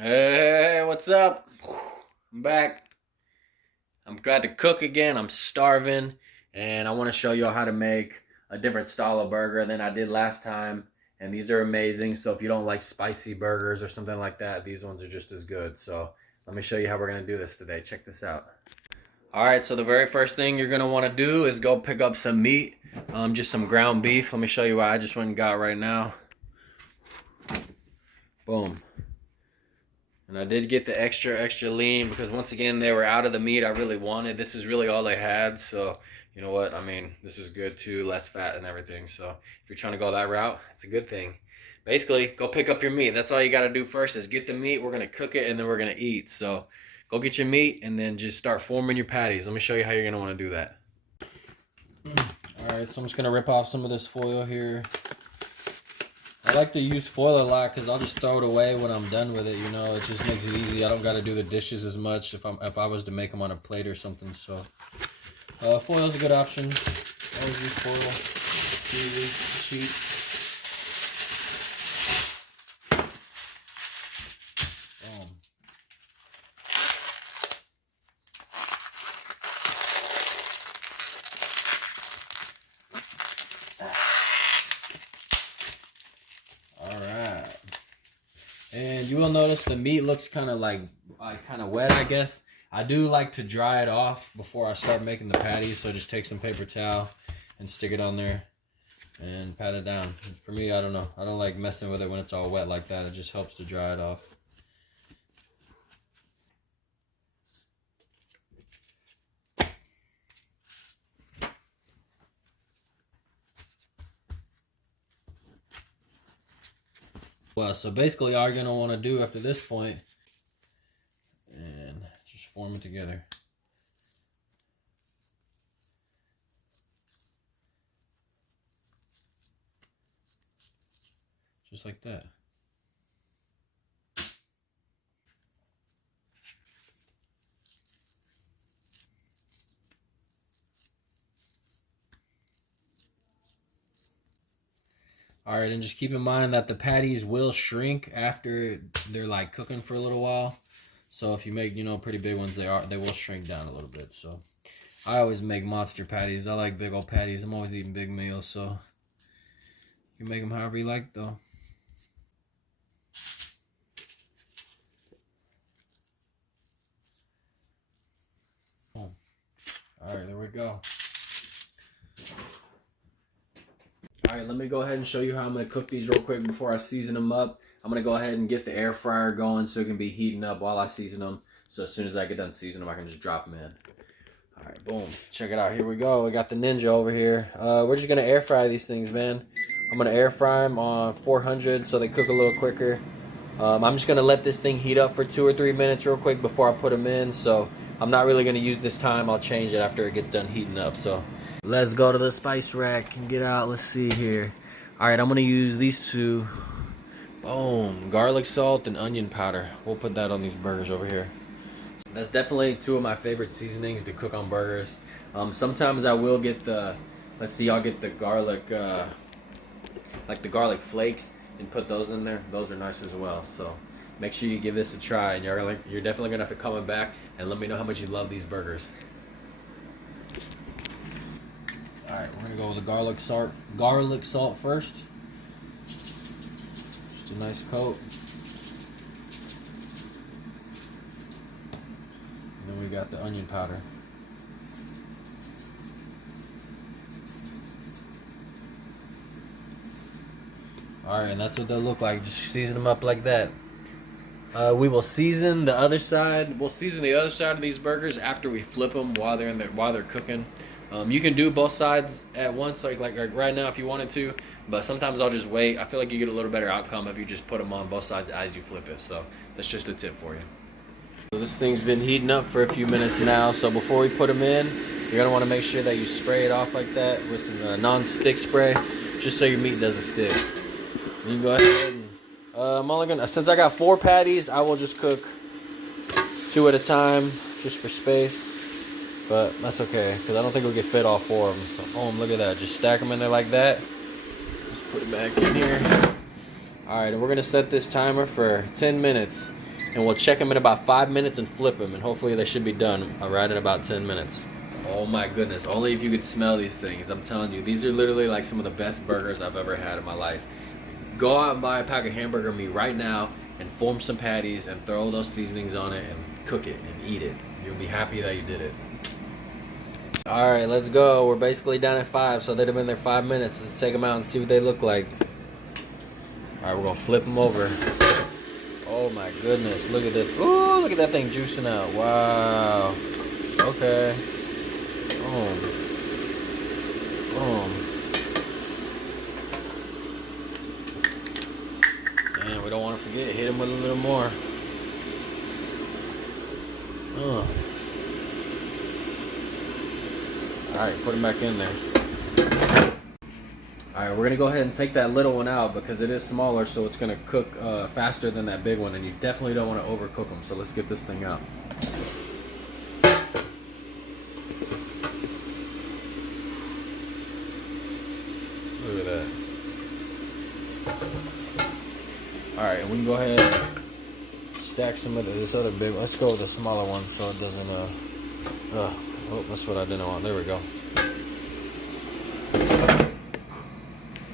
Hey, what's up? I'm back. I'm glad to cook again. I'm starving, and I want to show you how to make a different style of burger than I did last time. And these are amazing. So if you don't like spicy burgers or something like that, these ones are just as good. So let me show you how we're gonna do this today. Check this out. All right, so the very first thing you're gonna want to do is go pick up some meat, just some ground beef. Let me show you what I just went and got right now. Boom. And I did get the extra lean because once again, they were out of the meat I really wanted. This is really all they had. So, you know what? I mean, this is good too, less fat and everything. So if you're trying to go that route, it's a good thing. Basically, go pick up your meat. That's all you got to do first is get the meat. We're going to cook it and then we're going to eat. So go get your meat and then just start forming your patties. Let me show you how you're going to want to do that. All right, so I'm just going to rip off some of this foil here. I like to use foil a lot because I'll just throw it away when I'm done with it. You know, it just makes it easy. I don't got to do the dishes as much if I was to make them on a plate or something. So, foil is a good option. Always use foil. Easy, cheap. Boom. Alright. And you will notice the meat looks kind of like kind of wet, I guess. I do like to dry it off before I start making the patties. So just take some paper towel and stick it on there and pat it down. For me, I don't know. I don't like messing with it when it's all wet like that. It just helps to dry it off. Well, so basically all you're going to want to do after this point and just form it together. Just like that. All right, and just keep in mind that the patties will shrink after they're like cooking for a little while. So if you make, you know, pretty big ones, they will shrink down a little bit. So I always make monster patties. I like big old patties. I'm always eating big meals, so you make them however you like, though. All right, there we go. All right, let me go ahead and show you how I'm going to cook these real quick before I season them up. I'm going to go ahead and get the air fryer going so it can be heating up while I season them. So as soon as I get done seasoning them, I can just drop them in. All right, boom. Check it out. Here we go. We got the Ninja over here. We're just going to air fry these things, man. I'm going to air fry them on 400 so they cook a little quicker. I'm just going to let this thing heat up for 2 or 3 minutes real quick before I put them in. So I'm not really going to use this time. I'll change it after it gets done heating up. So let's go to the spice rack and get out. Let's see here. All right, I'm going to use these two. Boom. Garlic salt and onion powder. We'll put that on these burgers over here. That's definitely two of my favorite seasonings to cook on burgers. Sometimes I will get the, let's see, I'll get the garlic, like the garlic flakes and put those in there. Those are nice as well. So make sure you give this a try, and you're definitely gonna have to come back and let me know how much you love these burgers. All right, we're gonna go with the garlic salt first. Just a nice coat. And then we got the onion powder. Alright, and that's what they'll look like. Just season them up like that. We will season the other side. We'll season the other side of these burgers after we flip them while they're cooking. You can do both sides at once, like right now if you wanted to. But sometimes I'll just wait. I feel like you get a little better outcome if you just put them on both sides as you flip it. So that's just a tip for you. So this thing's been heating up for a few minutes now. So before we put them in, you're gonna want to make sure that you spray it off like that with some non-stick spray, just so your meat doesn't stick. You can go ahead and I'm only gonna, since I got 4 patties, I will just cook 2 at a time just for space. But that's okay, because I don't think we'll get fit all 4 of them. So boom, look at that. Just stack them in there like that. Just put it back in here. Alright, and we're gonna set this timer for 10 minutes. and we'll check them in about 5 minutes and flip them, and hopefully they should be done right in about 10 minutes. Oh my goodness, only if you could smell these things. I'm telling you, these are literally like some of the best burgers I've ever had in my life. Go out and buy a pack of hamburger meat right now and form some patties and throw those seasonings on it and cook it and eat it. You'll be happy that you did it. All right, let's go. We're basically down at 5, so they'd have been there 5 minutes. Let's take them out and see what they look like. All right, we're gonna flip them over. Oh my goodness, look at this. Ooh, look at that thing juicing out. Wow. Okay. Boom. Boom. And we don't want to forget, hit him with a little more. Alright, put him back in there. Alright, we're going to go ahead and take that little one out because it is smaller, so it's going to cook faster than that big one, and you definitely don't want to overcook them. So let's get this thing out. Look at that. Alright, we can go ahead and stack some of this other big one. Let's go with the smaller one so it doesn't, oh, that's what I didn't want. There we go.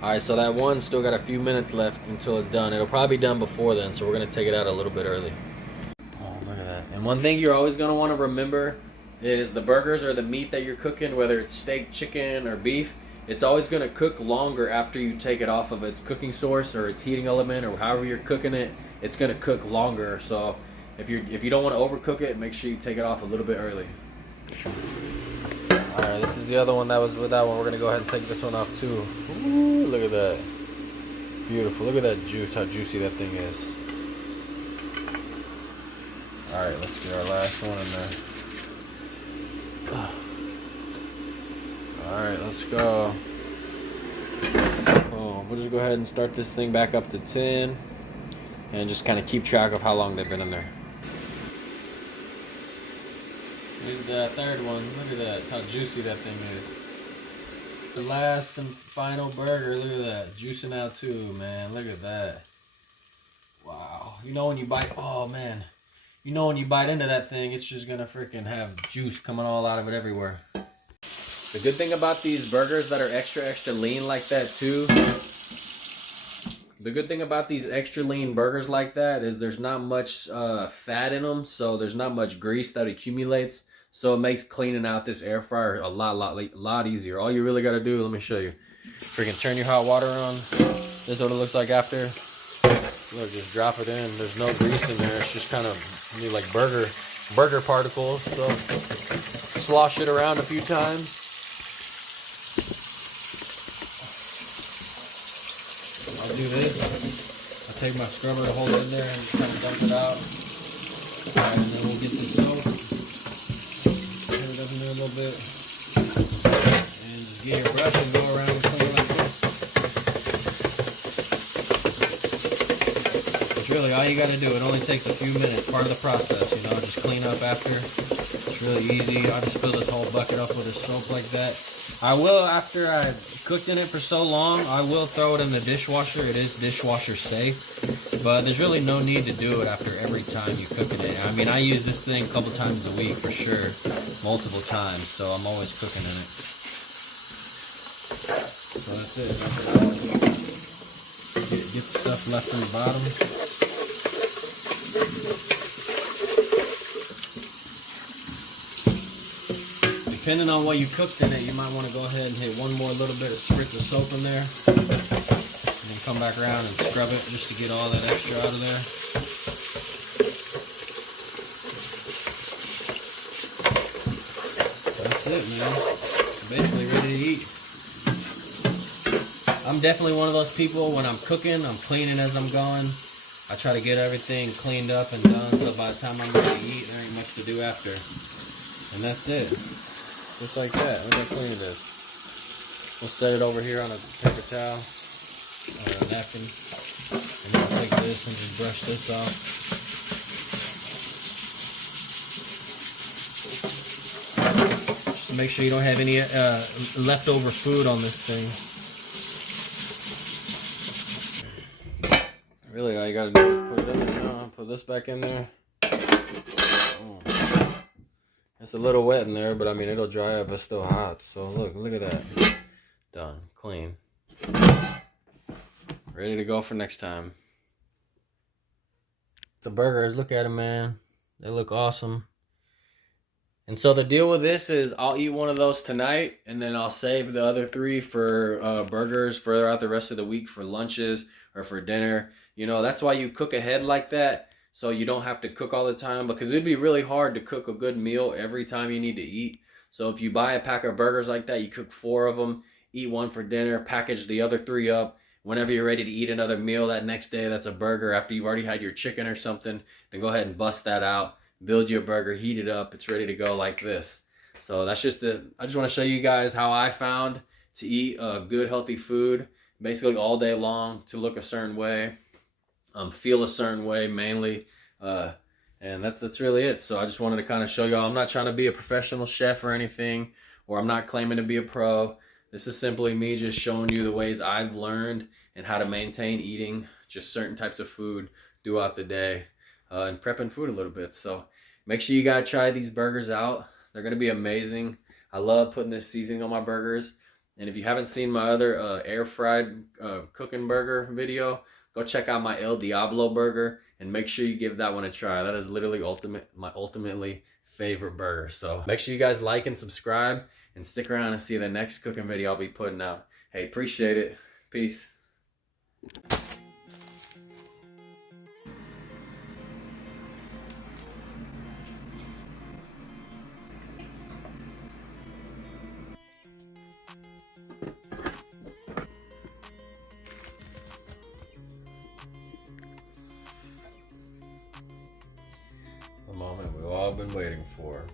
Alright, so that one's still got a few minutes left until it's done. It'll probably be done before then, so we're going to take it out a little bit early. Oh, look at that. And one thing you're always going to want to remember is the burgers or the meat that you're cooking, whether it's steak, chicken, or beef, it's always going to cook longer after you take it off of its cooking source or its heating element or however you're cooking it. It's going to cook longer. So if you don't want to overcook it, make sure you take it off a little bit early. Alright, this is the other one that was with that one. We're going to go ahead and take this one off too. Ooh, look at that. Beautiful. Look at that juice, how juicy that thing is. Alright, let's get our last one in there. Alright, let's go. Oh, we'll just go ahead and start this thing back up to 10 and just kind of keep track of how long they've been in there. Here's the third one. Look at that, how juicy that thing is. The last and final burger, look at that. Juicing out too, man. Look at that. Wow. You know when you bite, oh man. You know when you bite into that thing, it's just gonna freaking have juice coming all out of it everywhere. The good thing about these burgers that are extra lean like that too, the good thing about these extra lean burgers like that is there's not much fat in them, so there's not much grease that accumulates, so it makes cleaning out this air fryer a lot easier. All you really got to do, let me show you, freaking turn your hot water on. This is what it looks like after. Look, just drop it in. There's no grease in there. It's just kind of like burger particles. So slosh it around a few times. I'll do this. I'll take my scrubber to hold it in there and kind of dump it out. Alright, and then we'll get this soap. Turn it up in there a little bit. And just get your brush and go around and clean it like this. It's really all you got to do. It only takes a few minutes. Part of the process, you know. Just clean up after. It's really easy. I'll just fill this whole bucket up with this soap like that. I will, after I cooked in it for so long, I will throw it in the dishwasher. It is dishwasher safe, but there's really no need to do it after every time you cook in it. I mean, I use this thing a couple times a week for sure, multiple times, so I'm always cooking in it. So that's it. Get the stuff left in the bottom. Depending on what you cooked in it, you might want to go ahead and hit one more little bit of spritz of soap in there. And then come back around and scrub it just to get all that extra out of there. That's it, man. Basically ready to eat. I'm definitely one of those people, when I'm cooking, I'm cleaning as I'm going. I try to get everything cleaned up and done, so by the time I'm ready to eat, there ain't much to do after. And that's it. Just like that. Look how clean it is. We'll set it over here on a paper towel or a napkin. And then I'll take this and just brush this off. Just make sure you don't have any leftover food on this thing. Really, all you gotta do is put it in there now. Put this back in there. Oh. It's a little wet in there, but I mean, it'll dry up. It's still hot. So look at that. Done. Clean. Ready to go for next time. The burgers, look at them, man. They look awesome. And so the deal with this is I'll eat one of those tonight, and then I'll save the other 3 for burgers throughout the rest of the week for lunches or for dinner. You know, that's why you cook ahead like that, so you don't have to cook all the time, because it'd be really hard to cook a good meal every time you need to eat. So if you buy a pack of burgers like that, you cook 4 of them, eat 1 for dinner, package the other 3 up. Whenever you're ready to eat another meal that next day that's a burger after you've already had your chicken or something, then go ahead and bust that out. Build you a burger, heat it up, it's ready to go like this. So that's just I just want to show you guys how I found to eat good healthy food basically all day long, to look a certain way, feel a certain way mainly, and that's really it. So I just wanted to kind of show y'all I'm not trying to be a professional chef or anything, or I'm not claiming to be a pro. This is simply me just showing you the ways I've learned and how to maintain eating just certain types of food throughout the day. And prepping food a little bit. So make sure you guys try these burgers out. They're going to be amazing. I love putting this seasoning on my burgers. And if you haven't seen my other air fried cooking burger video, go check out my El Diablo burger and make sure you give that one a try. That is literally my ultimately favorite burger. So make sure you guys like and subscribe and stick around and see the next cooking video I'll be putting out. Hey, appreciate it. Peace. The moment we've all been waiting for.